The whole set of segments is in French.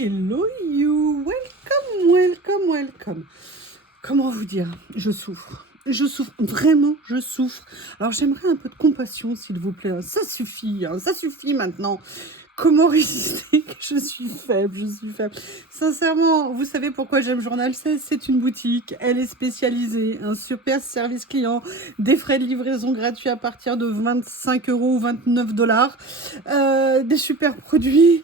Hello you, welcome, welcome, welcome. Comment vous dire? Je souffre. Je souffre, vraiment, je souffre. Alors j'aimerais un peu de compassion, s'il vous plaît. Ça suffit maintenant. Comment résister que je suis faible, je suis faible. Sincèrement, vous savez pourquoi j'aime Journal 16? C'est une boutique, elle est spécialisée, un super service client, des frais de livraison gratuits à partir de 25 € ou 29 $, des super produits.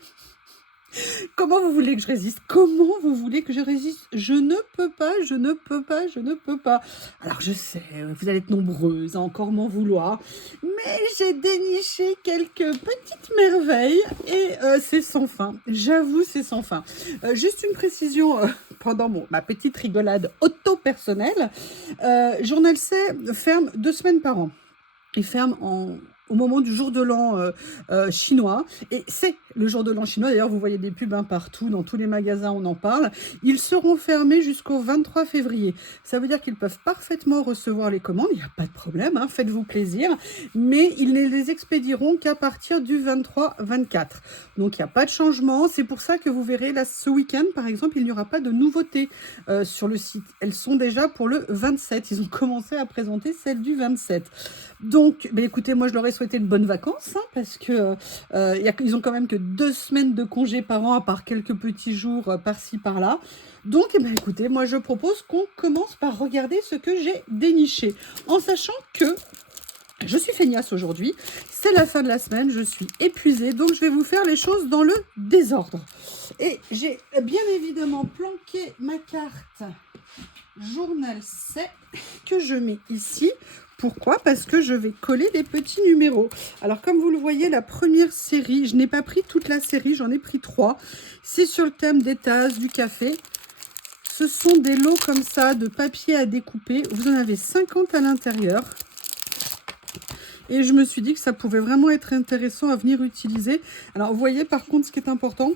Comment vous voulez que je résiste? Comment vous voulez que je résiste? Je ne peux pas, je ne peux pas, je ne peux pas. Alors je sais, vous allez être nombreuses à encore m'en vouloir, mais j'ai déniché quelques petites merveilles et c'est sans fin. J'avoue, c'est sans fin. Juste une précision, pendant ma petite rigolade auto-personnelle, Journal C ferme 2 semaines par an. Il ferme au moment du jour de l'an chinois. Et c'est le jour de l'an chinois. D'ailleurs, vous voyez des pubs partout, dans tous les magasins, on en parle. Ils seront fermés jusqu'au 23 février. Ça veut dire qu'ils peuvent parfaitement recevoir les commandes. Il n'y a pas de problème, hein, faites-vous plaisir. Mais ils ne les expédieront qu'à partir du 23-24. Donc, il n'y a pas de changement. C'est pour ça que vous verrez, là, ce week-end, par exemple, il n'y aura pas de nouveautés sur le site. Elles sont déjà pour le 27. Ils ont commencé à présenter celles du 27. Donc, écoutez, moi, je leur ai souhaité de bonnes vacances, hein, parce que ils ont quand même que 2 semaines de congé par an, à part quelques petits jours par-ci, par-là. Donc, écoutez, moi, je propose qu'on commence par regarder ce que j'ai déniché, en sachant que je suis feignasse aujourd'hui, c'est la fin de la semaine, je suis épuisée, donc je vais vous faire les choses dans le désordre. Et j'ai bien évidemment planqué ma carte Journal C que je mets ici. Pourquoi? Parce que je vais coller des petits numéros. Alors, comme vous le voyez, la première série, je n'ai pas pris toute la série, j'en ai pris 3. C'est sur le thème des tasses, du café. Ce sont des lots comme ça de papier à découper. Vous en avez 50 à l'intérieur. Et je me suis dit que ça pouvait vraiment être intéressant à venir utiliser. Alors, vous voyez, par contre, ce qui est important,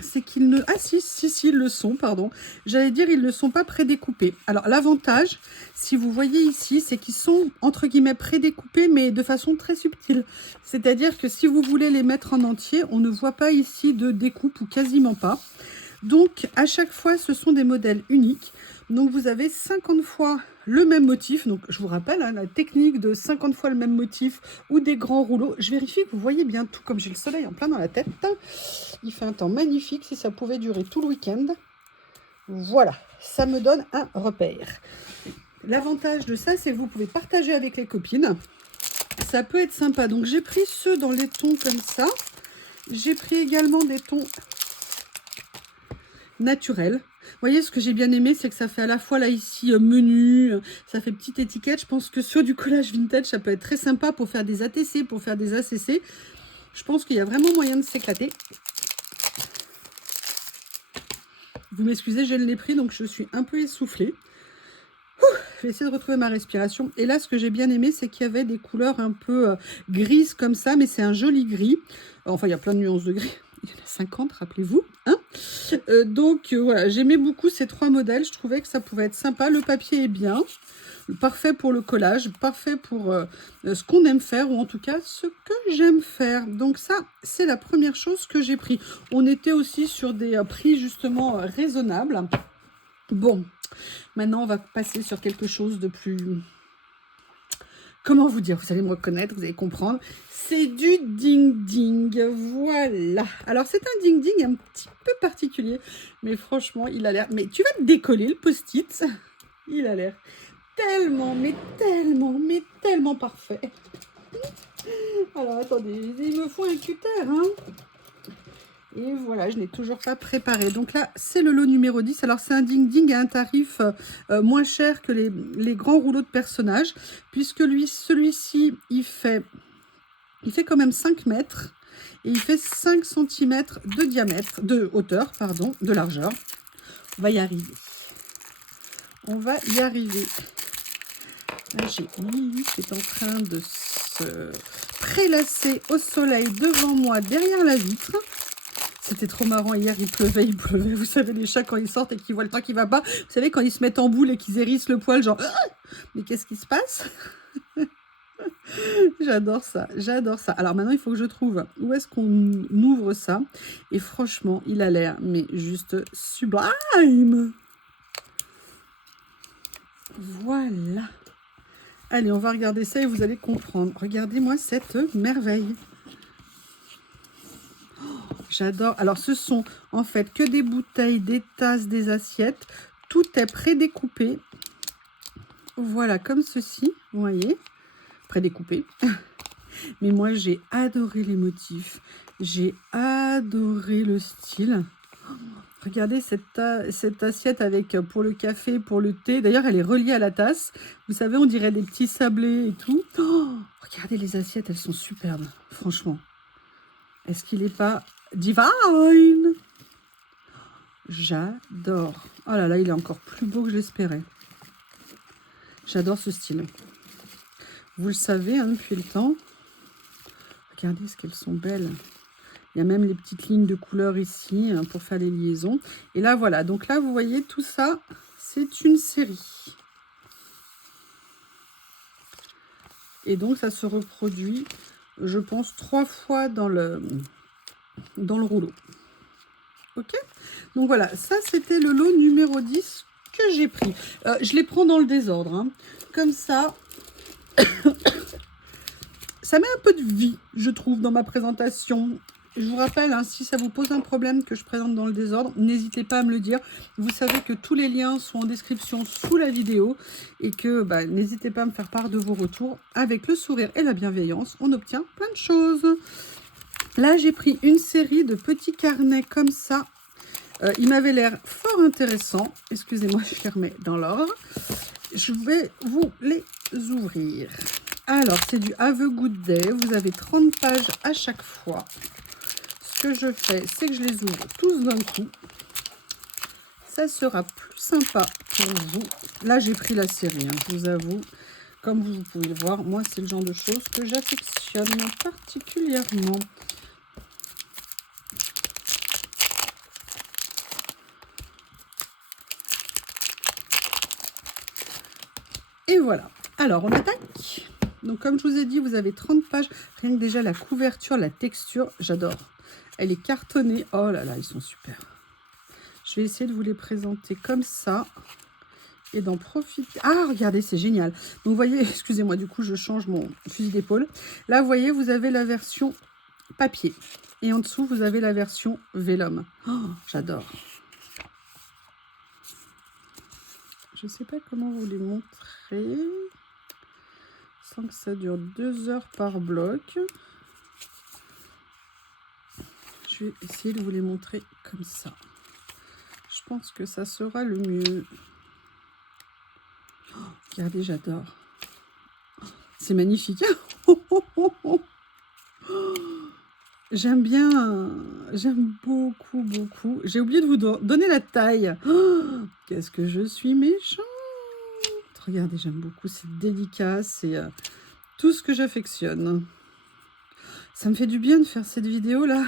c'est qu'ils ne... Ah si, ils le sont, pardon. J'allais dire, ils ne sont pas prédécoupés. Alors, l'avantage, si vous voyez ici, c'est qu'ils sont, entre guillemets, prédécoupés, mais de façon très subtile. C'est-à-dire que si vous voulez les mettre en entier, on ne voit pas ici de découpe ou quasiment pas. Donc, à chaque fois, ce sont des modèles uniques. Donc, vous avez 50 fois le même motif. Donc, je vous rappelle, hein, la technique de 50 fois le même motif ou des grands rouleaux. Je vérifie que vous voyez bien tout, comme j'ai le soleil en plein dans la tête. Il fait un temps magnifique, si ça pouvait durer tout le week-end. Voilà, ça me donne un repère. L'avantage de ça, c'est que vous pouvez partager avec les copines. Ça peut être sympa. Donc, j'ai pris ceux dans les tons comme ça. J'ai pris également des tons naturels. Vous voyez, ce que j'ai bien aimé, c'est que ça fait à la fois là ici menu, ça fait petite étiquette. Je pense que sur du collage vintage, ça peut être très sympa pour faire des ATC, pour faire des ACC. Je pense qu'il y a vraiment moyen de s'éclater. Vous m'excusez, j'ai le nez pris, donc je suis un peu essoufflée. Je vais essayer de retrouver ma respiration. Et là, ce que j'ai bien aimé, c'est qu'il y avait des couleurs un peu grises comme ça, mais c'est un joli gris. Enfin, il y a plein de nuances de gris. Il y en a 50, rappelez-vous. Hein, voilà, j'aimais beaucoup ces 3 modèles. Je trouvais que ça pouvait être sympa. Le papier est bien. Parfait pour le collage. Parfait pour ce qu'on aime faire, ou en tout cas, ce que j'aime faire. Donc ça, c'est la première chose que j'ai pris. On était aussi sur des prix, justement, raisonnables. Bon, maintenant, on va passer sur quelque chose de plus... Comment vous dire? Vous allez me reconnaître, vous allez comprendre. C'est du ding-ding, voilà. Alors, c'est un ding-ding un petit peu particulier, mais franchement, il a l'air... Mais tu vas te décoller le post-it. Il a l'air tellement, mais tellement parfait. Alors, attendez, il me faut un cutter, hein. Et voilà, je n'ai toujours pas préparé. Donc là, c'est le lot numéro 10. Alors, c'est un ding-ding à un tarif moins cher que les grands rouleaux de personnages. Puisque celui-ci, il fait quand même 5 mètres. Et il fait 5 cm de diamètre, de hauteur, pardon, de largeur. On va y arriver. On va y arriver. Là, j'ai Lily qui est en train de se prélasser au soleil devant moi, derrière la vitre. C'était trop marrant, hier il pleuvait. Vous savez, les chats quand ils sortent et qu'ils voient le temps qui va pas. Vous savez, quand ils se mettent en boule et qu'ils hérissent le poil, genre... Mais qu'est-ce qui se passe? J'adore ça, j'adore ça. Alors maintenant, il faut que je trouve où est-ce qu'on ouvre ça. Et franchement, il a l'air, mais juste sublime. Voilà. Allez, on va regarder ça et vous allez comprendre. Regardez-moi cette merveille. J'adore. Alors, ce sont en fait que des bouteilles, des tasses, des assiettes. Tout est prédécoupé. Voilà, comme ceci, vous voyez, prédécoupé. Mais moi, j'ai adoré les motifs. J'ai adoré le style. Regardez cette assiette avec pour le café, pour le thé. D'ailleurs, elle est reliée à la tasse. Vous savez, on dirait des petits sablés et tout. Oh, regardez les assiettes, elles sont superbes. Franchement. Est-ce qu'il n'est pas divine? J'adore. Oh là là, il est encore plus beau que je l'espérais. J'adore ce style. Vous le savez, hein, depuis le temps. Regardez ce qu'elles sont belles. Il y a même les petites lignes de couleur ici hein, pour faire les liaisons. Et là, voilà. Donc là, vous voyez, tout ça, c'est une série. Et donc, ça se reproduit, je pense, 3 fois dans le rouleau. Ok? Donc voilà, ça, c'était le lot numéro 10 que j'ai pris. Je les prends dans le désordre. Hein. Comme ça, ça met un peu de vie, je trouve, dans ma présentation. Je vous rappelle, hein, si ça vous pose un problème que je présente dans le désordre, n'hésitez pas à me le dire. Vous savez que tous les liens sont en description sous la vidéo et que n'hésitez pas à me faire part de vos retours. Avec le sourire et la bienveillance, on obtient plein de choses. Là, j'ai pris une série de petits carnets comme ça. Il m'avait l'air fort intéressant. Excusez-moi, je les remets dans l'ordre. Je vais vous les ouvrir. Alors, c'est du Have a Good Day. Vous avez 30 pages à chaque fois. Ce que je fais, c'est que je les ouvre tous d'un coup. Ça sera plus sympa pour vous. Là, j'ai pris la série, hein, je vous avoue. Comme vous pouvez le voir, moi, c'est le genre de choses que j'affectionne particulièrement. Et voilà. Alors, on attaque. Donc, comme je vous ai dit, vous avez 30 pages. Rien que déjà la couverture, la texture, j'adore. Elle est cartonnée. Oh là là, ils sont super. Je vais essayer de vous les présenter comme ça. Et d'en profiter. Ah, regardez, c'est génial. Donc, vous voyez, excusez-moi, du coup, je change mon fusil d'épaule. Là, vous voyez, vous avez la version papier. Et en dessous, vous avez la version vélum. Oh, j'adore. Je ne sais pas comment vous les montrer. Sans que ça dure 2 heures par bloc. Je vais essayer de vous les montrer comme ça. Je pense que ça sera le mieux. Oh, regardez, j'adore. C'est magnifique. J'aime bien. J'aime beaucoup, beaucoup. J'ai oublié de vous donner la taille. Oh, qu'est-ce que je suis méchante. Regardez, j'aime beaucoup. C'est délicat. C'est tout ce que j'affectionne. Ça me fait du bien de faire cette vidéo-là.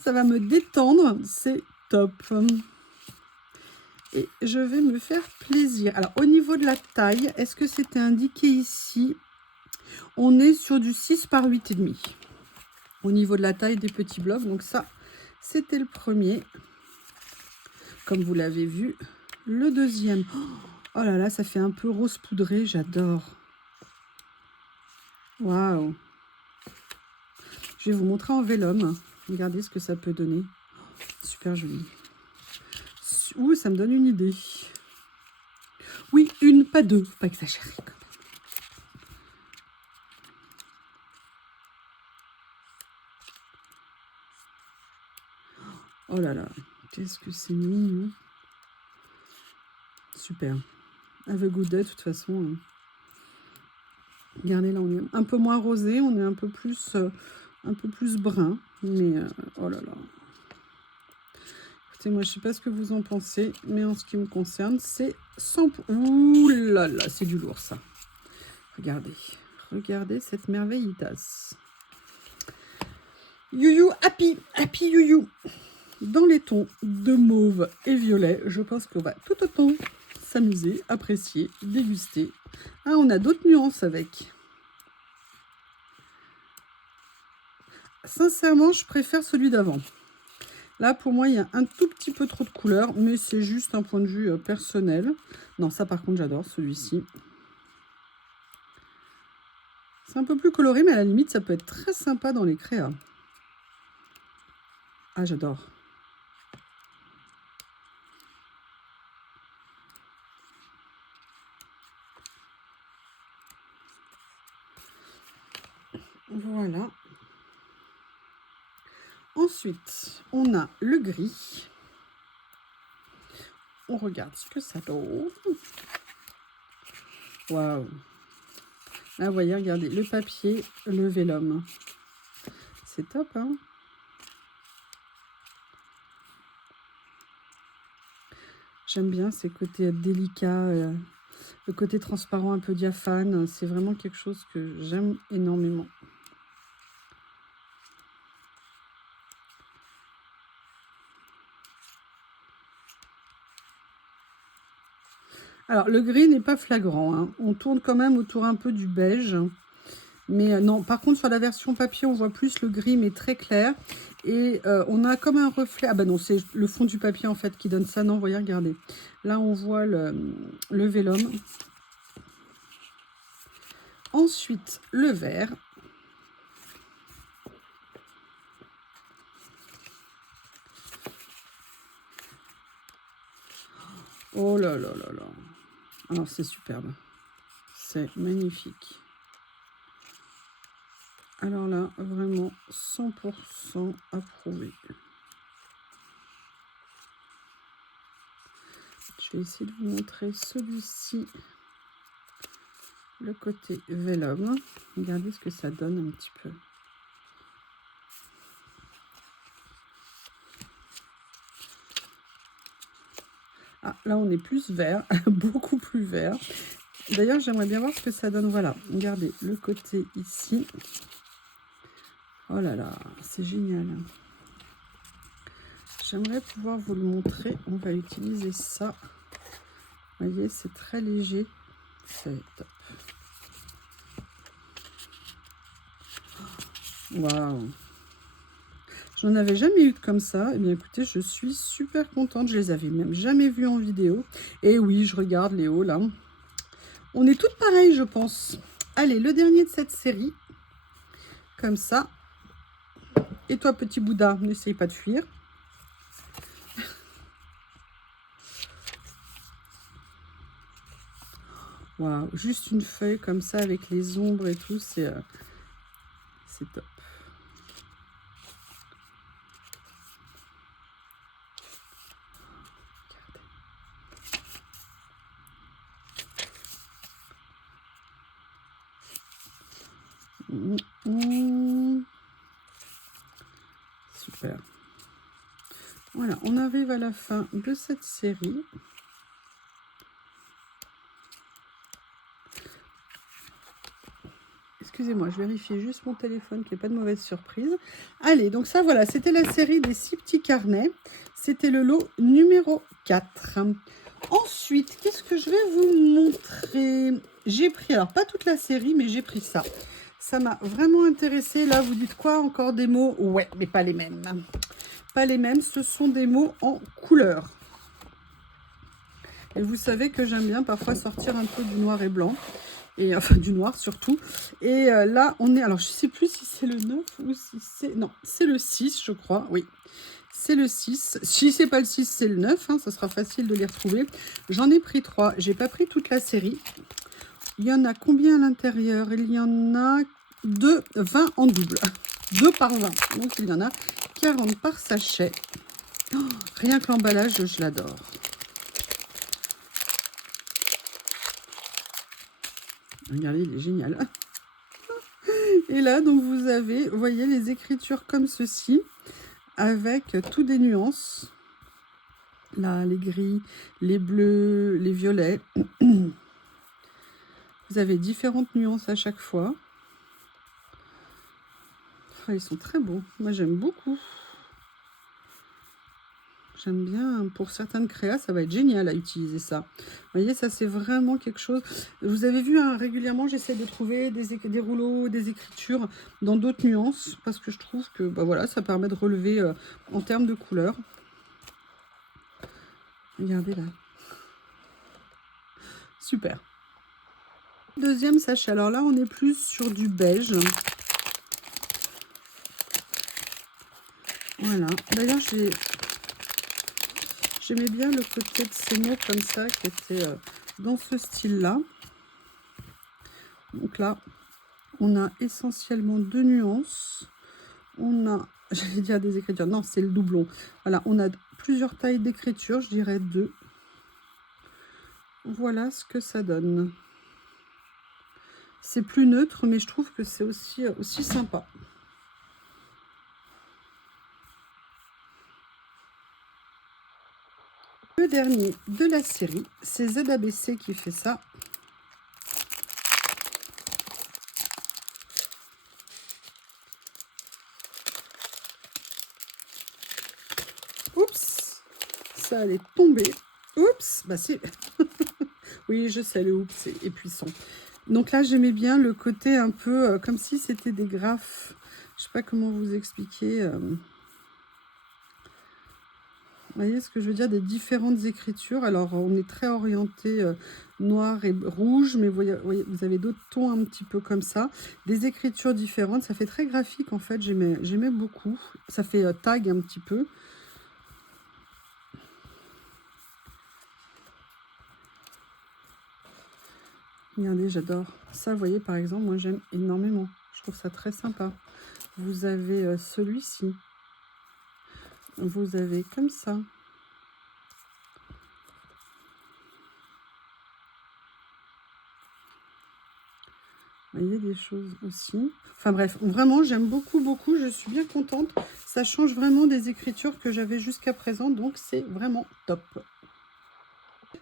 Ça va me détendre. C'est top. Et je vais me faire plaisir. Alors, au niveau de la taille, est-ce que c'était indiqué ici? On est sur du 6 par 8,5. Au niveau de la taille des petits blocs. Donc ça, c'était le premier. Comme vous l'avez vu. Le deuxième. Oh là là, ça fait un peu rose poudré. J'adore. Waouh. Je vais vous montrer en vélum. Regardez ce que ça peut donner. Super joli. Ouh, ça me donne une idée. Oui, une, pas deux. Faut pas exagérer quand même. Oh là là, qu'est-ce que c'est mignon. Super. Have a Good Day, de toute façon. Regardez, là, on est un peu moins rosé, on est un peu plus brun. Mais, oh là là. Écoutez, moi, je ne sais pas ce que vous en pensez, mais en ce qui me concerne, c'est 100%. Ouh là là, c'est du lourd, ça. Regardez. Regardez cette merveille tasse. You happy. Happy you. Dans les tons de mauve et violet, je pense qu'on va tout autant s'amuser, apprécier, déguster. Ah, on a d'autres nuances avec. sincèrement, je préfère celui d'avant. Là, pour moi, il y a un tout petit peu trop de couleurs, mais c'est juste un point de vue personnel. Non, ça, par contre, j'adore celui-ci. C'est un peu plus coloré, mais à la limite, ça peut être très sympa dans les créas. Ah, j'adore. Voilà. Ensuite, on a le gris. On regarde ce que ça donne. Waouh! Là, vous voyez, regardez, le papier, le vélum. C'est top, hein? J'aime bien ces côtés délicats, le côté transparent, un peu diaphane. C'est vraiment quelque chose que j'aime énormément. Alors, le gris n'est pas flagrant, hein. On tourne quand même autour un peu du beige. Mais non, par contre, sur la version papier, on voit plus le gris, mais très clair. Et on a comme un reflet. Ah ben non, c'est le fond du papier, en fait, qui donne ça. Non, vous voyez, regardez. Là, on voit le vélum. Ensuite, le vert. Oh là là là là. Alors, c'est superbe. C'est magnifique. Alors là, vraiment 100% approuvé. Je vais essayer de vous montrer celui-ci, le côté vélum. Regardez ce que ça donne un petit peu. Ah, là, on est plus vert, beaucoup plus vert. D'ailleurs, j'aimerais bien voir ce que ça donne. Voilà, regardez le côté ici. Oh là là, c'est génial. J'aimerais pouvoir vous le montrer. On va utiliser ça. Vous voyez, c'est très léger. C'est top. Waouh! J'en avais jamais eu comme ça. Eh bien, écoutez, je suis super contente. Je les avais même jamais vus en vidéo. Et oui, je regarde Léo, là. On est toutes pareilles, je pense. Allez, le dernier de cette série. Comme ça. Et toi, petit Bouddha, n'essaye pas de fuir. Waouh, juste une feuille comme ça avec les ombres et tout, c'est top. Super. Voilà, on arrive à la fin de cette série. Excusez-moi, je vérifie juste mon téléphone qu'il n'y ait pas de mauvaise surprise. Allez, donc ça, voilà, c'était la série des 6 petits carnets. C'était le lot numéro 4. Ensuite, qu'est-ce que je vais vous montrer? J'ai pris, alors pas toute la série, mais j'ai pris ça. Ça m'a vraiment intéressé. Là, vous dites quoi? Encore des mots? Ouais, mais pas les mêmes. Pas les mêmes, ce sont des mots en couleur. Et vous savez que j'aime bien parfois sortir un peu du noir et blanc. Et enfin du noir surtout. Et là, on est... Alors, je ne sais plus si c'est le 9 ou si c'est... Non, c'est le 6, je crois. Oui, c'est le 6. Si c'est pas le 6, c'est le 9. Hein, ça sera facile de les retrouver. J'en ai pris 3. J'ai pas pris toute la série. Il y en a combien à l'intérieur? Il y en a 20 en double. 2 par 20. Donc, il y en a 40 par sachet. Oh, rien que l'emballage, je l'adore. Regardez, il est génial. Et là, donc, vous avez, vous voyez, les écritures comme ceci, avec toutes des nuances. Là, les gris, les bleus, les violets. Vous avez différentes nuances à chaque fois. Oh, ils sont très beaux. Moi, j'aime beaucoup. J'aime bien, pour certaines créas, ça va être génial à utiliser ça. Vous voyez, ça c'est vraiment quelque chose. Vous avez vu, hein, régulièrement, j'essaie de trouver des rouleaux, des écritures dans d'autres nuances, parce que je trouve que bah, voilà, ça permet de relever en termes de couleurs. Regardez là. Super. Deuxième sachet. Alors là, on est plus sur du beige. Voilà. D'ailleurs, j'aimais bien le côté de ces mots comme ça, qui était dans ce style-là. Donc là, on a essentiellement deux nuances. On a, j'allais dire des écritures, non, c'est le doublon. Voilà, on a plusieurs tailles d'écriture, je dirais 2. Voilà ce que ça donne. C'est plus neutre, mais je trouve que c'est aussi sympa. Le dernier de la série, c'est ZABC qui fait ça. Oups, ça allait tomber. Oups, bah c'est... oui, je sais, le oups est puissant. Donc là, j'aimais bien le côté un peu comme si c'était des graphes. Je sais pas comment vous expliquer. Vous voyez ce que je veux dire, des différentes écritures. Alors, on est très orienté noir et rouge, mais vous avez d'autres tons un petit peu comme ça. Des écritures différentes, ça fait très graphique en fait, j'aimais beaucoup. Ça fait tag un petit peu. Regardez, j'adore. Ça, vous voyez, par exemple, moi, j'aime énormément. Je trouve ça très sympa. Vous avez celui-ci. Vous avez comme ça. Vous voyez, des choses aussi. Enfin bref, vraiment, j'aime beaucoup, beaucoup. Je suis bien contente. Ça change vraiment des écritures que j'avais jusqu'à présent. Donc, c'est vraiment top.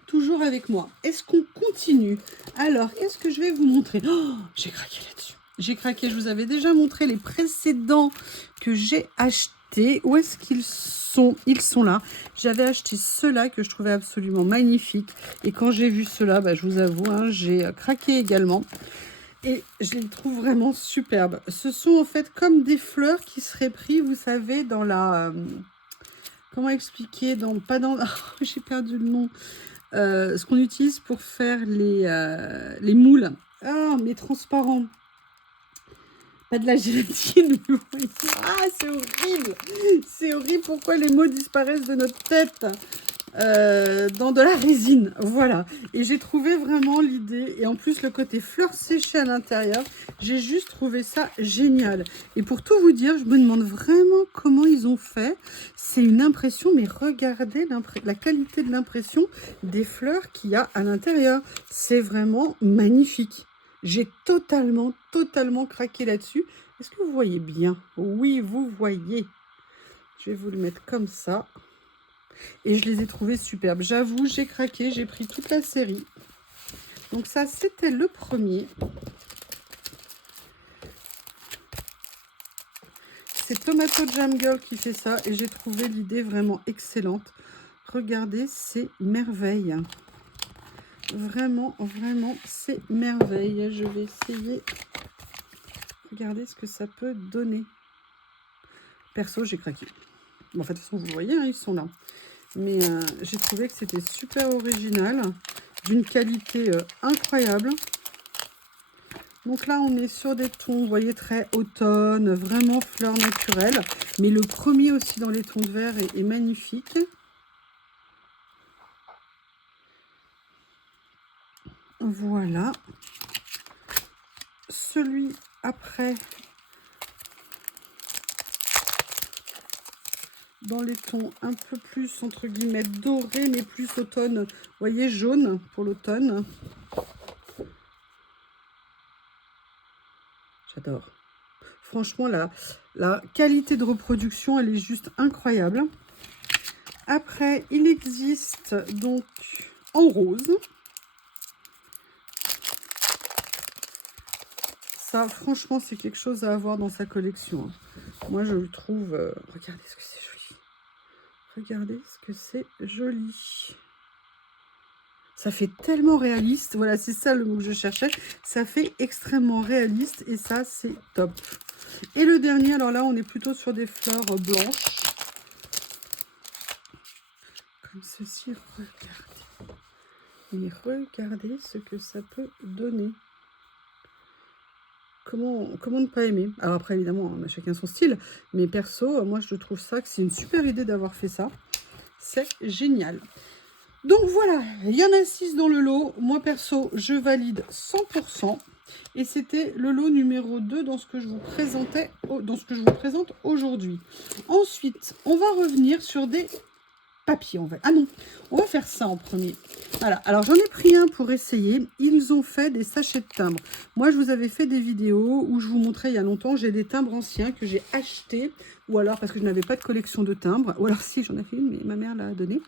Toujours avec moi. Est-ce qu'on continue? Alors, qu'est-ce que je vais vous montrer? Oh, j'ai craqué là-dessus. J'ai craqué. Je vous avais déjà montré les précédents que j'ai achetés. Où est-ce qu'ils sont? Ils sont là. J'avais acheté ceux-là que je trouvais absolument magnifiques. Et quand j'ai vu ceux-là, bah, je vous avoue, hein, j'ai craqué également. Et je les trouve vraiment superbes. Ce sont en fait comme des fleurs qui seraient prises, vous savez, dans la... comment expliquer? Pas dans... Oh, j'ai perdu le nom. Ce qu'on utilise pour faire les moules. Ah, mais transparents. Pas de la gélatine. Ah, c'est horrible. C'est horrible. Pourquoi les mots disparaissent de notre tête? Dans de la résine, voilà. Et j'ai trouvé vraiment l'idée, et en plus le côté fleurs séchées à l'intérieur, j'ai juste trouvé ça génial. Et pour tout vous dire, je me demande vraiment comment ils ont fait. C'est une impression, mais regardez la qualité de l'impression des fleurs qu'il y a à l'intérieur. C'est vraiment magnifique. J'ai totalement craqué là-dessus. Est-ce que vous voyez bien? Oui, vous voyez. Je vais vous le mettre comme ça. Et je les ai trouvés superbes. J'avoue, j'ai craqué, j'ai pris toute la série. Donc ça, c'était le premier. C'est Tomato Jam Girl qui fait ça. Et j'ai trouvé l'idée vraiment excellente. Regardez, c'est merveille. Vraiment, vraiment, c'est merveille. Je vais essayer. Regardez ce que ça peut donner. Perso, j'ai craqué. Bon, en fait, de toute façon, vous voyez, hein, ils sont là. Mais j'ai trouvé que c'était super original, d'une qualité incroyable. Donc là, on est sur des tons, vous voyez, très automne, vraiment fleurs naturelles. Mais le premier aussi dans les tons de vert est magnifique. Voilà. Celui après, dans les tons un peu plus, entre guillemets, dorés, mais plus automne, vous voyez, jaune pour l'automne. J'adore. Franchement, la qualité de reproduction, elle est juste incroyable. Après, il existe donc en rose. Ça, franchement, c'est quelque chose à avoir dans sa collection. Moi, je le trouve... regardez ce que c'est joli. Regardez ce que c'est joli. Ça fait tellement réaliste. Voilà, c'est ça le mot que je cherchais. Ça fait extrêmement réaliste et ça, c'est top. Et le dernier, alors là, on est plutôt sur des fleurs blanches. Comme ceci, regardez. Et regardez ce que ça peut donner. Comment ne pas aimer? Alors après, évidemment, on a chacun son style. Mais perso, moi, je trouve ça que c'est une super idée d'avoir fait ça. C'est génial. Donc voilà, il y en a 6 dans le lot. Moi, perso, je valide 100%. Et c'était le lot numéro 2 dans ce que je vous présentais, dans ce que je vous présente aujourd'hui. Ensuite, on va revenir sur des papiers. Ah non, on va faire ça en premier. Voilà, alors j'en ai pris un pour essayer. Ils ont fait des sachets de timbres. Moi, je vous avais fait des vidéos où je vous montrais il y a longtemps, j'ai des timbres anciens que j'ai achetés, ou alors parce que je n'avais pas de collection de timbres, ou alors si, j'en ai fait une, mais ma mère l'a donnée.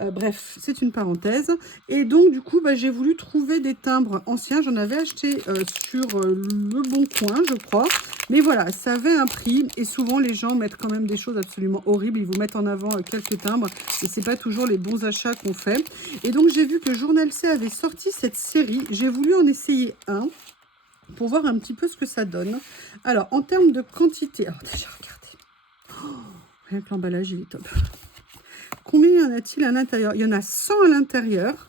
Bref, c'est une parenthèse. Et donc, du coup, j'ai voulu trouver des timbres anciens. J'en avais acheté sur Le Bon Coin, je crois. Mais voilà, ça avait un prix. Et souvent, les gens mettent quand même des choses absolument horribles. Ils vous mettent en avant quelques timbres. Et c'est pas toujours les bons achats qu'on fait. Et donc, j'ai vu que Journal C avait sorti cette série. J'ai voulu en essayer un pour voir un petit peu ce que ça donne. Alors, en termes de quantité... Alors, déjà, regardez. Rien que l'emballage, il est top. Combien y en a-t-il à l'intérieur? Il y en a 100 à l'intérieur.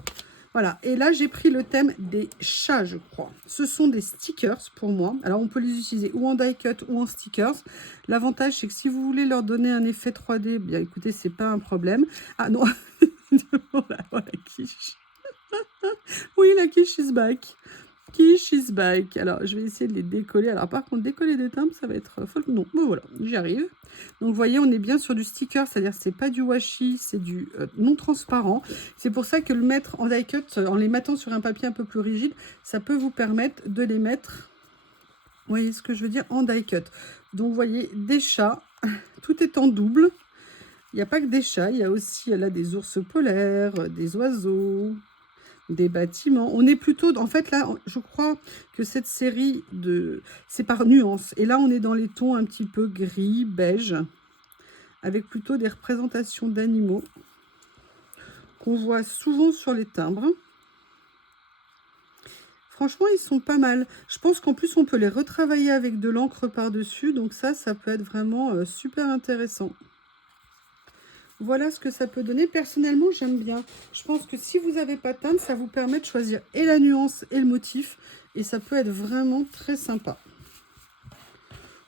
Voilà. Et là, j'ai pris le thème des chats, je crois. Ce sont des stickers pour moi. Alors, on peut les utiliser ou en die cut ou en stickers. L'avantage, c'est que si vous voulez leur donner un effet 3D, bien écoutez, c'est pas un problème. Ah non, voilà, la quiche. Oui, la quiche is back. Quiche is back. Alors, je vais essayer de les décoller. Alors, par contre, décoller des timbres, ça va être folle. Non, bon, voilà, j'y arrive. Donc, vous voyez, on est bien sur du sticker, c'est-à-dire que c'est pas du washi, c'est du non transparent. C'est pour ça que le mettre en die cut, en les mettant sur un papier un peu plus rigide, ça peut vous permettre de les mettre, vous voyez ce que je veux dire, en die cut. Donc, vous voyez, des chats, tout est en double. Il n'y a pas que des chats, il y a aussi là des ours polaires, des oiseaux, des bâtiments. On est plutôt, en fait, là, je crois que cette série, c'est par nuances. Et là, on est dans les tons un petit peu gris, beige, avec plutôt des représentations d'animaux qu'on voit souvent sur les timbres. Franchement, ils sont pas mal. Je pense qu'en plus, on peut les retravailler avec de l'encre par-dessus. Donc ça peut être vraiment super intéressant. Voilà ce que ça peut donner. Personnellement, j'aime bien. Je pense que si vous n'avez pas de timbre, ça vous permet de choisir et la nuance et le motif. Et ça peut être vraiment très sympa.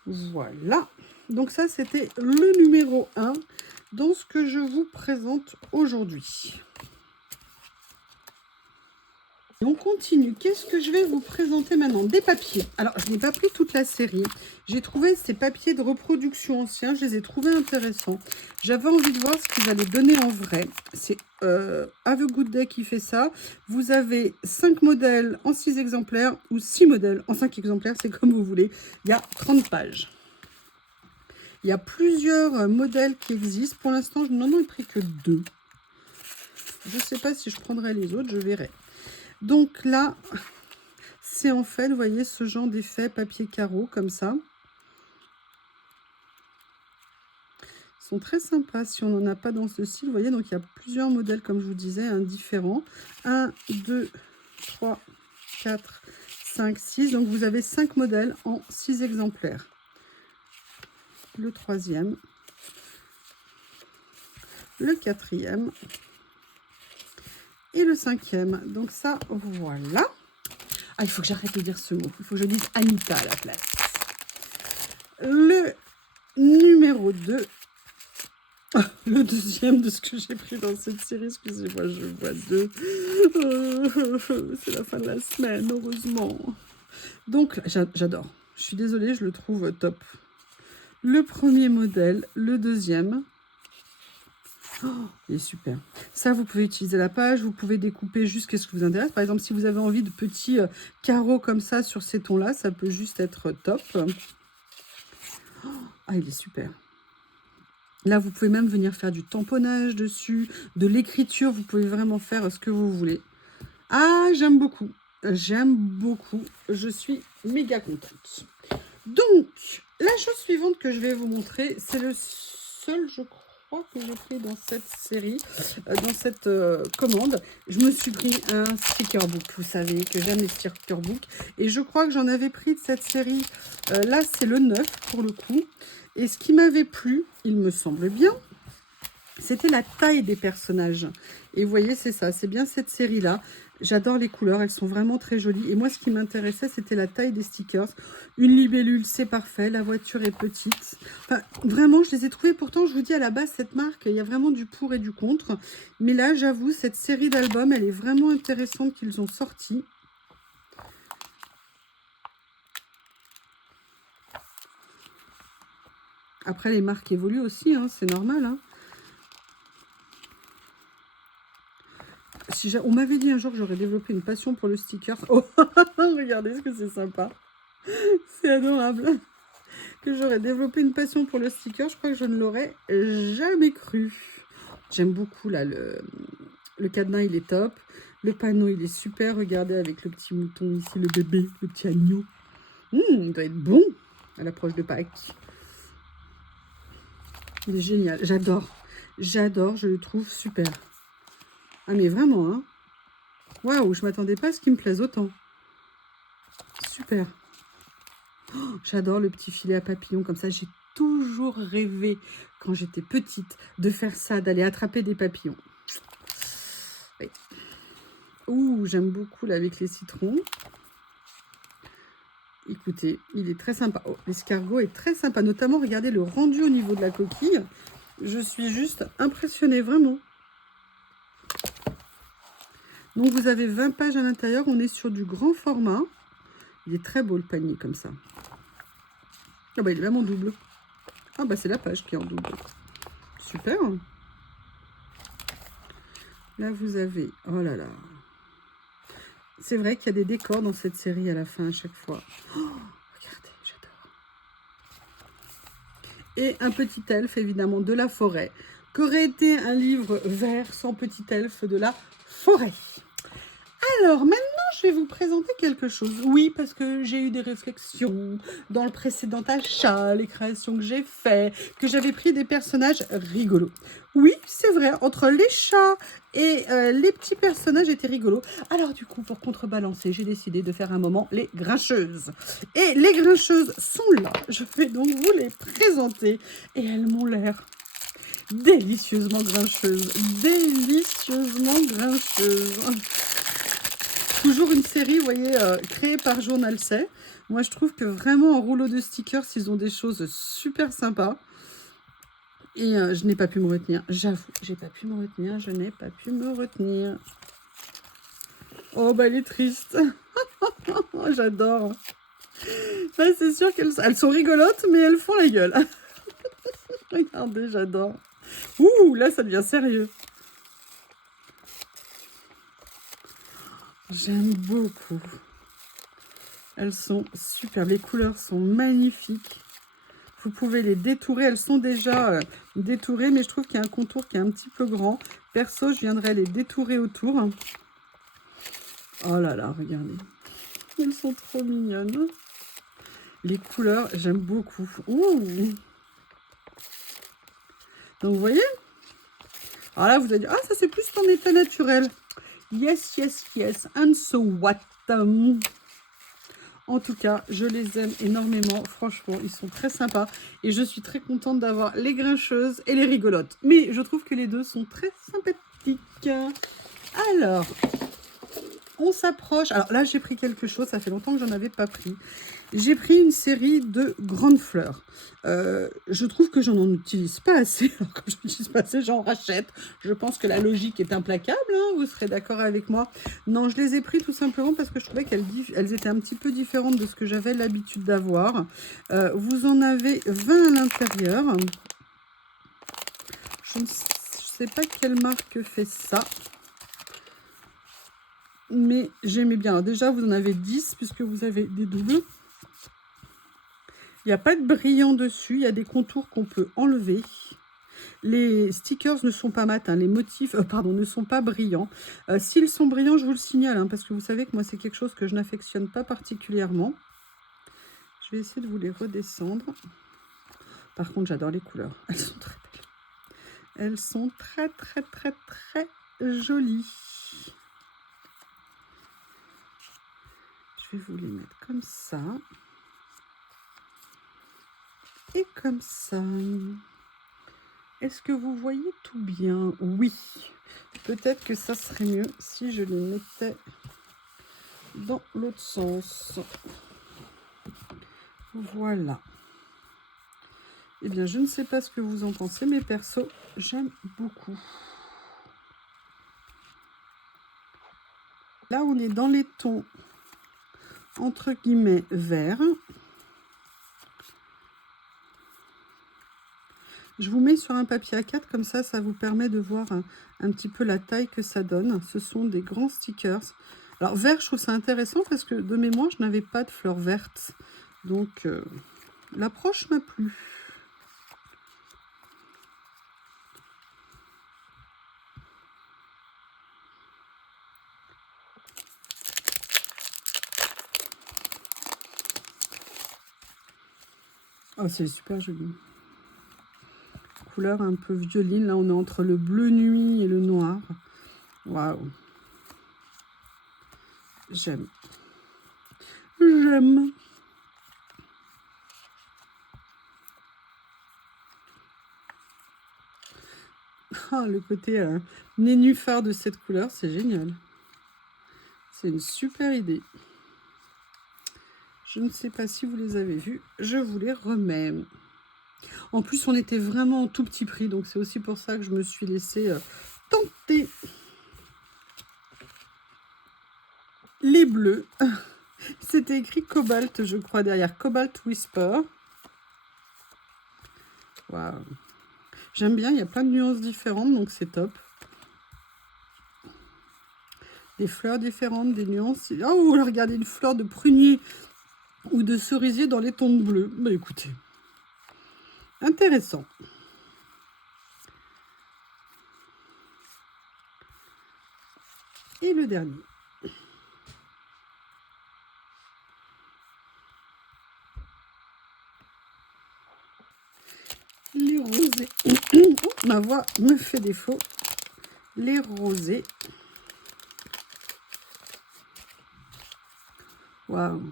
Voilà. Donc ça, c'était le numéro 1 dans ce que je vous présente aujourd'hui. On continue. Qu'est-ce que je vais vous présenter maintenant? Des papiers. Alors, je n'ai pas pris toute la série. J'ai trouvé ces papiers de reproduction anciens. Je les ai trouvés intéressants. J'avais envie de voir ce qu'ils allaient donner en vrai. C'est Have a Good Day qui fait ça. Vous avez 5 modèles en 6 exemplaires ou 6 modèles en 5 exemplaires. C'est comme vous voulez. Il y a 30 pages. Il y a plusieurs modèles qui existent. Pour l'instant, je n'en ai pris que 2. Je ne sais pas si je prendrai les autres. Je verrai. Donc là, c'est en fait, vous voyez, ce genre d'effet papier carreau, comme ça. Ils sont très sympas si on n'en a pas dans ce style. Vous voyez, donc il y a plusieurs modèles, comme je vous disais, différents. 1, 2, 3, 4, 5, 6. Donc vous avez 5 modèles en 6 exemplaires. Le troisième. Le quatrième. Et le cinquième. Donc ça, voilà. Ah, il faut que j'arrête de dire ce mot. Il faut que je dise Anita à la place. Le numéro 2. Le deuxième de ce que j'ai pris dans cette série. Excusez-moi, je vois 2. C'est la fin de la semaine, heureusement. Donc, j'adore. Je suis désolée, je le trouve top. Le premier modèle, le deuxième. Oh, il est super. Ça, vous pouvez utiliser la page, vous pouvez découper juste ce que vous intéresse. Par exemple, si vous avez envie de petits carreaux comme ça sur ces tons-là, ça peut juste être top. Oh, ah, il est super. Là, vous pouvez même venir faire du tamponnage dessus, de l'écriture. Vous pouvez vraiment faire ce que vous voulez. Ah, j'aime beaucoup. J'aime beaucoup. Je suis méga contente. Donc, la chose suivante que je vais vous montrer, c'est le seul, je crois. crois que j'ai pris dans cette série, dans cette commande. Je me suis pris un sticker book, vous savez que j'aime les sticker books. Et je crois que j'en avais pris de cette série, là c'est le 9 pour le coup. Et ce qui m'avait plu, il me semble bien, c'était la taille des personnages. Et vous voyez, c'est ça, c'est bien cette série-là. J'adore les couleurs, elles sont vraiment très jolies. Et moi, ce qui m'intéressait, c'était la taille des stickers. Une libellule, c'est parfait. La voiture est petite. Enfin, vraiment, je les ai trouvés. Pourtant, je vous dis, à la base, cette marque, il y a vraiment du pour et du contre. Mais là, j'avoue, cette série d'albums, elle est vraiment intéressante qu'ils ont sorti. Après, les marques évoluent aussi, hein, c'est normal, hein. Si on m'avait dit un jour que j'aurais développé une passion pour le sticker. Oh, regardez ce que c'est sympa. C'est adorable. Que j'aurais développé une passion pour le sticker, je crois que je ne l'aurais jamais cru. J'aime beaucoup là, le cadenas, il est top. Le panneau, il est super. Regardez avec le petit mouton ici, le bébé, le petit agneau. Il doit être bon à l'approche de Pâques. Il est génial. J'adore. J'adore, je le trouve super. Ah mais vraiment, hein. Waouh, je m'attendais pas à ce qu'il me plaise autant. Super. Oh, j'adore le petit filet à papillons comme ça. J'ai toujours rêvé, quand j'étais petite, de faire ça, d'aller attraper des papillons. Oui. Ouh, j'aime beaucoup là avec les citrons. Écoutez, il est très sympa. Oh, l'escargot est très sympa. Notamment, regardez le rendu au niveau de la coquille. Je suis juste impressionnée, vraiment. Donc, vous avez 20 pages à l'intérieur. On est sur du grand format. Il est très beau, le panier, comme ça. Ah bah, il est même en double. Ah bah, c'est la page qui est en double. Super. Là, vous avez... Oh là là. C'est vrai qu'il y a des décors dans cette série à la fin, à chaque fois. Oh, regardez, j'adore. Et un petit elfe, évidemment, de la forêt. Qu'aurait été un livre vert sans petit elfe de la forêt. Alors, maintenant, je vais vous présenter quelque chose. Oui, parce que j'ai eu des réflexions dans le précédent achat, les créations que j'ai faites, que j'avais pris des personnages rigolos. Oui, c'est vrai, entre les chats et les petits personnages étaient rigolos. Alors, du coup, pour contrebalancer, j'ai décidé de faire un moment les grincheuses. Et les grincheuses sont là. Je vais donc vous les présenter. Et elles m'ont l'air délicieusement grincheuses. Délicieusement grincheuses. Toujours une série, vous voyez, créée par Journal C. Moi, je trouve que vraiment, en rouleau de stickers, ils ont des choses super sympas. Et je n'ai pas pu me retenir. J'avoue, j'ai pas pu me retenir. Je n'ai pas pu me retenir. Oh, bah, elle est triste. J'adore. Bah, c'est sûr qu'elles sont rigolotes, mais elles font la gueule. Regardez, j'adore. Ouh, là, ça devient sérieux. J'aime beaucoup. Elles sont superbes. Les couleurs sont magnifiques. Vous pouvez les détourer. Elles sont déjà détourées, mais je trouve qu'il y a un contour qui est un petit peu grand. Perso, je viendrai les détourer autour. Oh là là, regardez. Elles sont trop mignonnes. Les couleurs, j'aime beaucoup. Ouh. Donc, vous voyez? Alors là, vous allez dire, ah, ça c'est plus ton état naturel. Yes, yes, yes. And so what? En tout cas, je les aime énormément. Franchement, ils sont très sympas. Et je suis très contente d'avoir les grincheuses et les rigolotes. Mais je trouve que les deux sont très sympathiques. Alors, on s'approche. Alors là, j'ai pris quelque chose. Ça fait longtemps que j'en avais pas pris. J'ai pris une série de grandes fleurs. Je trouve que j'en utilise pas assez. Alors, quand je n'utilise pas assez, j'en rachète. Je pense que la logique est implacable. Hein, vous serez d'accord avec moi. Non, je les ai pris tout simplement parce que je trouvais qu'elles étaient un petit peu différentes de ce que j'avais l'habitude d'avoir. Vous en avez 20 à l'intérieur. Je ne sais pas quelle marque fait ça. Mais j'aimais bien. Alors déjà, vous en avez 10 puisque vous avez des doubles. Il n'y a pas de brillant dessus. Il y a des contours qu'on peut enlever. Les stickers ne sont pas mat. Hein. Les motifs ne sont pas brillants. S'ils sont brillants, je vous le signale. Hein, parce que vous savez que moi, c'est quelque chose que je n'affectionne pas particulièrement. Je vais essayer de vous les redescendre. Par contre, j'adore les couleurs. Elles sont très belles. Elles sont très, très, très, très jolies. Je vais vous les mettre comme ça. Et comme ça. Est-ce que vous voyez tout bien? Oui. Peut-être que ça serait mieux si je les mettais dans l'autre sens. Voilà. Eh bien, je ne sais pas ce que vous en pensez, mais perso, j'aime beaucoup. Là, on est dans les tons, entre guillemets, verts. Je vous mets sur un papier A4, comme ça vous permet de voir un petit peu la taille que ça donne. Ce sont des grands stickers. Alors, vert, je trouve ça intéressant parce que de mémoire, je n'avais pas de fleurs vertes. Donc, l'approche m'a plu. Oh, c'est super joli. Couleur un peu violine. Là, on est entre le bleu nuit et le noir. Waouh. J'aime. J'aime. Ah, le côté nénuphar de cette couleur, c'est génial. C'est une super idée. Je ne sais pas si vous les avez vus. Je vous les remets. En plus, on était vraiment en tout petit prix. Donc, c'est aussi pour ça que je me suis laissée tenter. Les bleus. C'était écrit Cobalt, je crois, derrière. Cobalt Whisper. Waouh. J'aime bien, il y a plein de nuances différentes, donc c'est top. Des fleurs différentes, des nuances. Oh, regardez, une fleur de prunier ou de cerisier dans les tons de bleu. Bah écoutez, intéressant. Et le dernier. Les rosés. Oh, ma voix me fait défaut. Les rosés. Waouh.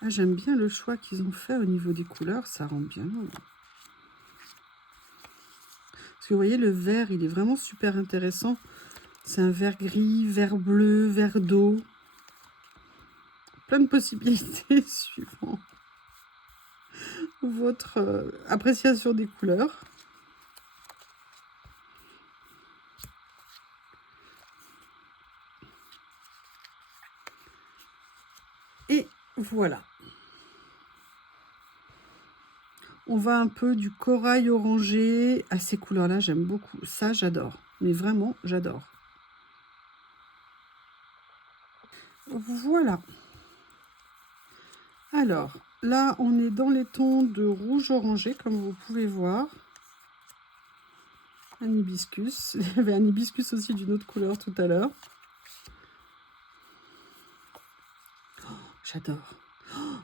Ah, j'aime bien le choix qu'ils ont fait au niveau des couleurs. Ça rend bien. Parce que vous voyez, le vert, il est vraiment super intéressant. C'est un vert gris, vert bleu, vert d'eau. Plein de possibilités suivant votre appréciation des couleurs. Et voilà. On va un peu du corail orangé à ces couleurs-là. J'aime beaucoup. Ça, j'adore. Mais vraiment, j'adore. Voilà. Alors, là, on est dans les tons de rouge orangé, comme vous pouvez voir. Un hibiscus. Il y avait un hibiscus aussi d'une autre couleur tout à l'heure. Oh, j'adore.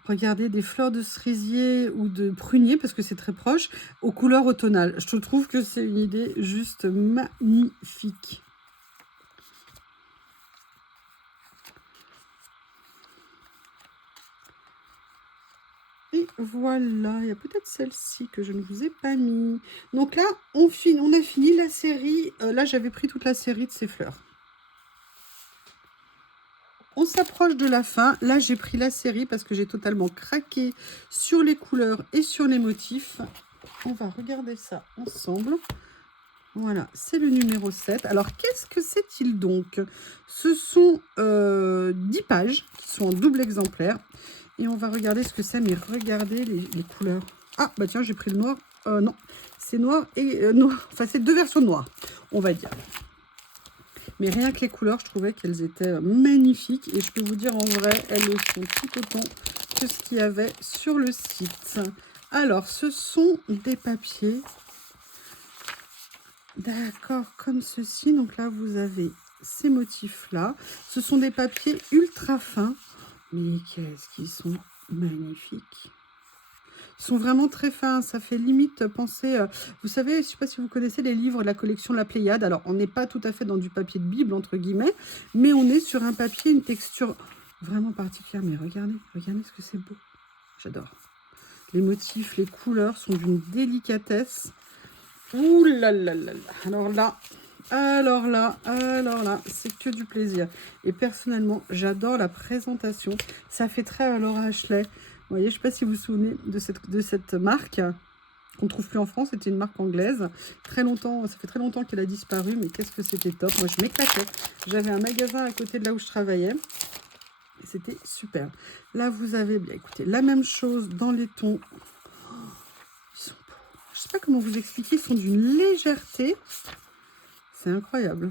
Regardez, des fleurs de cerisier ou de prunier, parce que c'est très proche, aux couleurs automnales. Je trouve que c'est une idée juste magnifique. Et voilà, il y a peut-être celle-ci que je ne vous ai pas mis. Donc là, on a fini la série. Là, j'avais pris toute la série de ces fleurs. On s'approche de la fin. Là, j'ai pris la série parce que j'ai totalement craqué sur les couleurs et sur les motifs. On va regarder ça ensemble. Voilà, c'est le numéro 7. Alors, qu'est-ce que c'est-il donc? Ce sont 10 pages qui sont en double exemplaire. Et on va regarder ce que c'est, mais regardez les couleurs. Ah, bah tiens, j'ai pris le noir. Non, c'est noir et noir. Enfin, c'est deux versions noires, on va dire. Mais rien que les couleurs, je trouvais qu'elles étaient magnifiques. Et je peux vous dire, en vrai, elles le sont tout autant que ce qu'il y avait sur le site. Alors, ce sont des papiers. D'accord, comme ceci. Donc là, vous avez ces motifs-là. Ce sont des papiers ultra fins. Mais qu'est-ce qu'ils sont magnifiques. Ils sont vraiment très fins, ça fait limite penser... vous savez, je ne sais pas si vous connaissez les livres de la collection La Pléiade. Alors, on n'est pas tout à fait dans du papier de Bible, entre guillemets, mais on est sur un papier, une texture vraiment particulière. Mais regardez, regardez ce que c'est beau. J'adore. Les motifs, les couleurs sont d'une délicatesse. Ouh là là là là. Alors là, c'est que du plaisir. Et personnellement, j'adore la présentation. Ça fait très Laura Ashley. Vous voyez, je ne sais pas si vous vous souvenez de cette marque qu'on ne trouve plus en France. C'était une marque anglaise. Très longtemps, ça fait très longtemps qu'elle a disparu, mais qu'est-ce que c'était top. Moi, je m'éclatais. J'avais un magasin à côté de là où je travaillais. Et c'était super. Là, vous avez, bien écoutez, la même chose dans les tons. Ils sont beaux. Je ne sais pas comment vous expliquer. Ils sont d'une légèreté. C'est incroyable.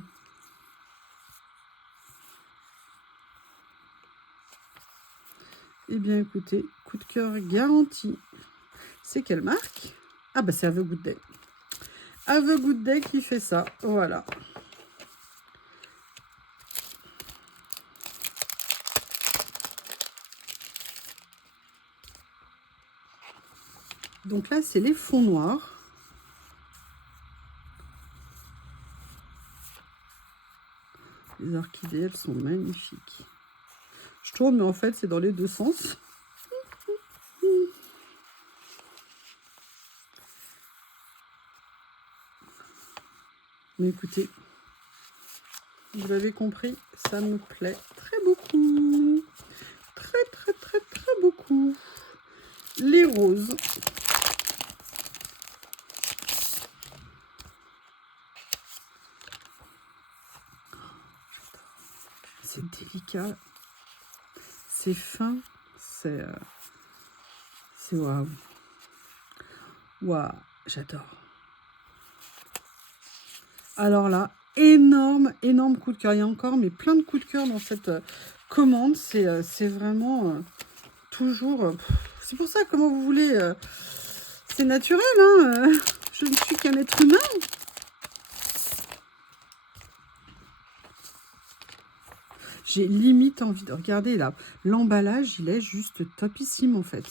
Eh bien, écoutez, coup de cœur garanti. C'est quelle marque? Ah, bah, c'est Have a Good Day. Have a Good Day qui fait ça. Voilà. Donc là, c'est les fonds noirs. Les orchidées, elles sont magnifiques. Je tourne, mais en fait, c'est dans les deux sens. Mais écoutez, vous l'avez compris, ça me plaît très beaucoup. Très, très, très, très beaucoup. Les roses. C'est délicat. C'est fin. C'est waouh. Waouh, j'adore. Alors là, énorme coup de cœur. Il y a encore mais plein de coups de cœur dans cette commande. C'est vraiment toujours... c'est pour ça, comment vous voulez... c'est naturel, hein. Je ne suis qu'un être humain. J'ai limite envie de regarder là. L'emballage, il est juste topissime en fait.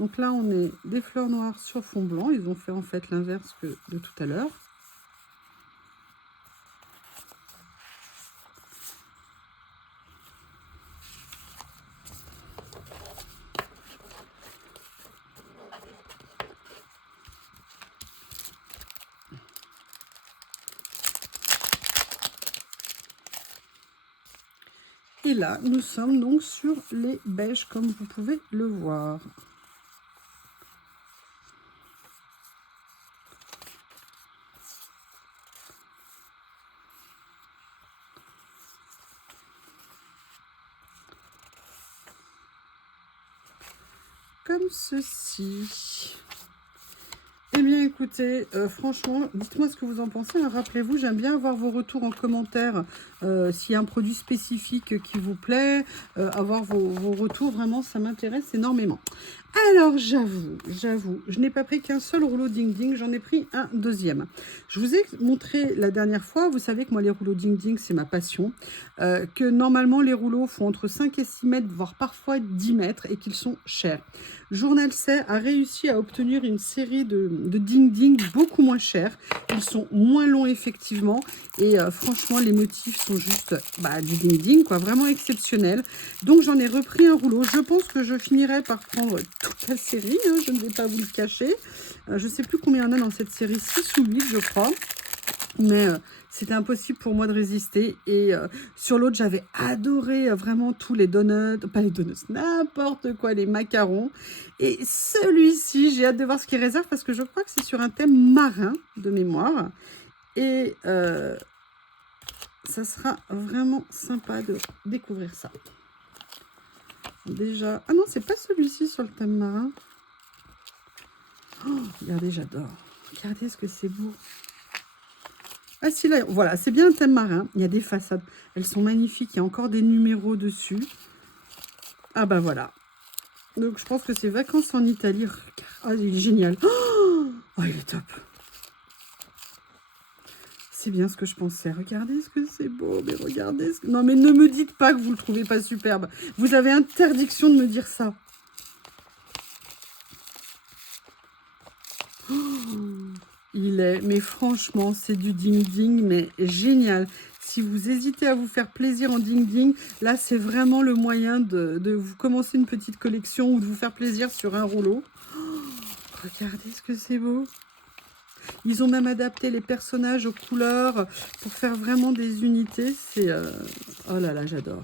Donc là, on est des fleurs noires sur fond blanc. Ils ont fait en fait l'inverse que de tout à l'heure. Et là, nous sommes donc sur les beiges, comme vous pouvez le voir. Comme ceci. Eh bien, écoutez, franchement, dites-moi ce que vous en pensez. Hein. Rappelez-vous, j'aime bien avoir vos retours en commentaire. S'il y a un produit spécifique qui vous plaît, avoir vos retours, vraiment, ça m'intéresse énormément. Alors, j'avoue, je n'ai pas pris qu'un seul rouleau Ding Ding, j'en ai pris un deuxième. Je vous ai montré la dernière fois, vous savez que moi, les rouleaux Ding Ding, c'est ma passion, que normalement, les rouleaux font entre 5 et 6 mètres, voire parfois 10 mètres, et qu'ils sont chers. Journal C a réussi à obtenir une série de Ding Ding beaucoup moins chers. Ils sont moins longs, effectivement, et franchement, les motifs sont juste du Ding Ding, quoi, vraiment exceptionnel. Donc, j'en ai repris un rouleau. Je pense que je finirai par prendre toute la série, hein, je ne vais pas vous le cacher. Je ne sais plus combien il y en a dans cette série, 6 ou 8 je crois. Mais c'était impossible pour moi de résister. Et sur l'autre, j'avais adoré vraiment tous les donuts, pas les donuts, n'importe quoi, les macarons. Et celui-ci, j'ai hâte de voir ce qu'il réserve parce que je crois que c'est sur un thème marin de mémoire. Et ça sera vraiment sympa de découvrir ça. Déjà, ah non, c'est pas celui-ci sur le thème marin. Oh, regardez, j'adore. Regardez ce que c'est beau. Ah si, là, voilà, c'est bien un thème marin. Il y a des façades. Elles sont magnifiques. Il y a encore des numéros dessus. Ah ben voilà. Donc, je pense que c'est vacances en Italie. Ah, il est génial. Oh, il est top. C'est bien ce que je pensais. Regardez ce que c'est beau, mais regardez ce que... Non, mais ne me dites pas que vous le trouvez pas superbe. Vous avez interdiction de me dire ça. Oh, il est... Mais franchement, c'est du ding-ding, mais génial. Si vous hésitez à vous faire plaisir en ding-ding, là, c'est vraiment le moyen de vous commencer une petite collection ou de vous faire plaisir sur un rouleau. Oh, regardez ce que c'est beau. Ils ont même adapté les personnages aux couleurs pour faire vraiment des unités. C'est... Oh là là, j'adore.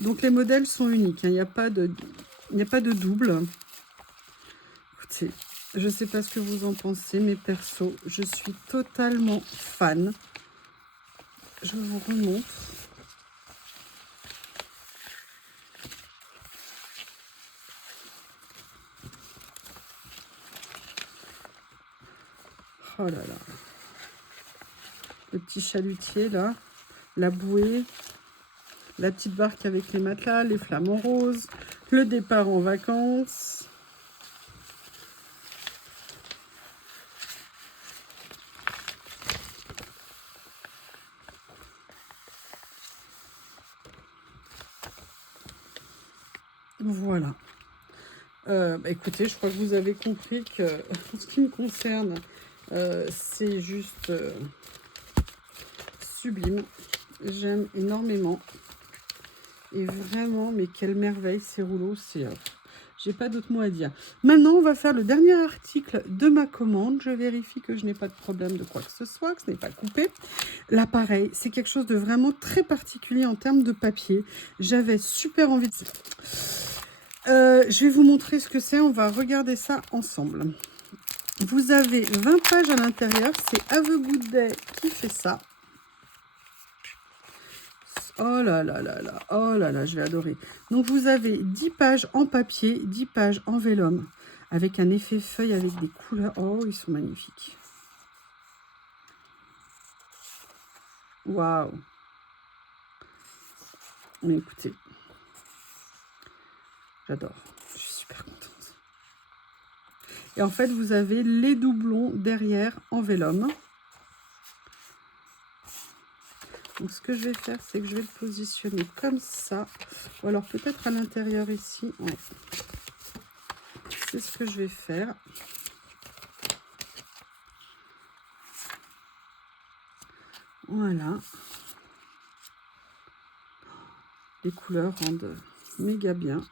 Donc les modèles sont uniques. Hein. Il n'y a pas de double. Écoutez, je ne sais pas ce que vous en pensez, mais perso, je suis totalement fan. Je vous remontre. Oh là là. Le petit chalutier là. La bouée. La petite barque avec les matelas, les flamants roses. Le départ en vacances. Voilà. Écoutez, je crois que vous avez compris que, en ce qui me concerne, c'est juste sublime. J'aime énormément. Et vraiment, mais quelle merveille ces rouleaux. C'est... j'ai pas d'autre mot à dire. Maintenant, on va faire le dernier article de ma commande. Je vérifie que je n'ai pas de problème de quoi que ce soit, que ce n'est pas coupé. Là, pareil, c'est quelque chose de vraiment très particulier en termes de papier. J'avais super envie de... je vais vous montrer ce que c'est. On va regarder ça ensemble. Vous avez 20 pages à l'intérieur. C'est Have a Good Day qui fait ça. Oh là là là là. Oh là là, je vais adorer. Donc, vous avez 10 pages en papier, 10 pages en vélum. Avec un effet feuille, avec des couleurs. Oh, ils sont magnifiques. Waouh. Mais écoutez, j'adore. Je suis super contente. Et en fait, vous avez les doublons derrière en vélum. Donc, ce que je vais faire, c'est que je vais le positionner comme ça. Ou alors, peut-être à l'intérieur ici. Ouais. C'est ce que je vais faire. Voilà. Les couleurs rendent méga bien.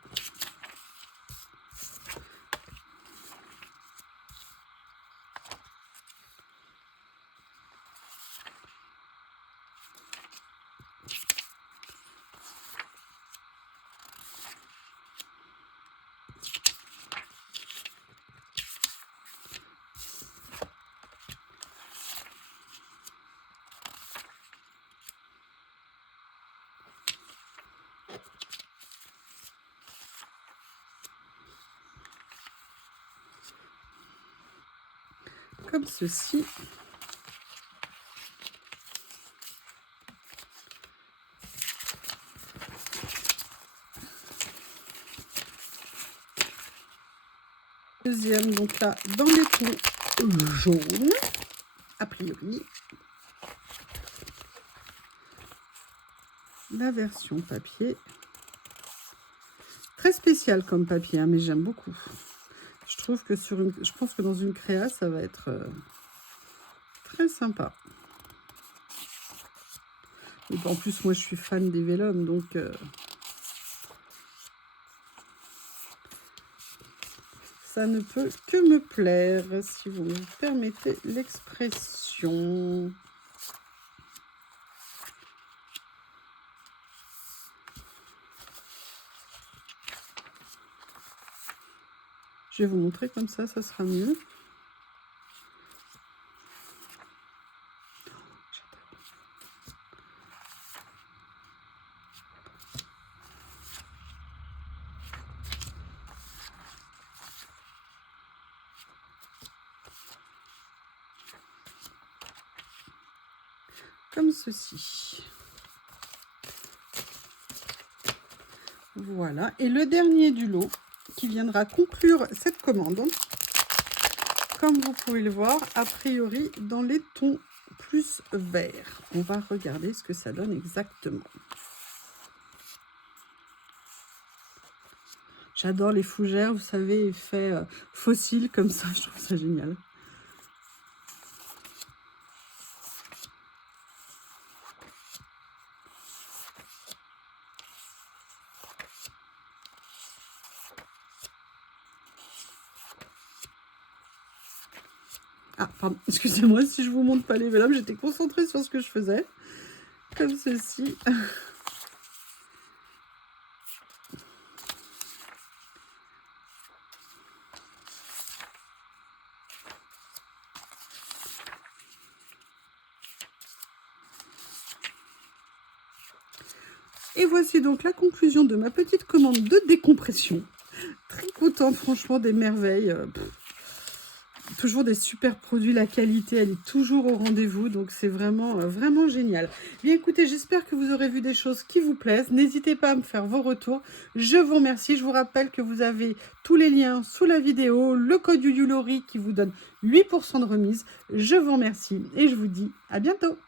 Comme ceci. Deuxième, donc là, dans les tons jaunes, a priori. La version papier. Très spécial comme papier, hein, mais j'aime beaucoup. Je trouve que sur une... Je pense que dans une créa, ça va être très sympa. Et en plus, moi, je suis fan des vélums, donc... ça ne peut que me plaire, si vous me permettez l'expression. Je vais vous montrer comme ça sera mieux. Comme ceci. Voilà. Et le dernier du lot qui viendra conclure cette commande. comme vous pouvez le voir, a priori dans les tons plus verts. On va regarder ce que ça donne exactement. J'adore les fougères, vous savez, effet fossile comme ça, je trouve ça génial. Ah, pardon, excusez-moi si je vous montre pas les vélins, j'étais concentrée sur ce que je faisais. Comme ceci. Et voici donc la conclusion de ma petite commande de décompression. Très contente, franchement, des merveilles. Toujours des super produits, la qualité, elle est toujours au rendez-vous, donc c'est vraiment, vraiment génial. Bien écoutez, j'espère que vous aurez vu des choses qui vous plaisent. N'hésitez pas à me faire vos retours. Je vous remercie. Je vous rappelle que vous avez tous les liens sous la vidéo, le code YuYuLori qui vous donne 8% de remise. Je vous remercie et je vous dis à bientôt.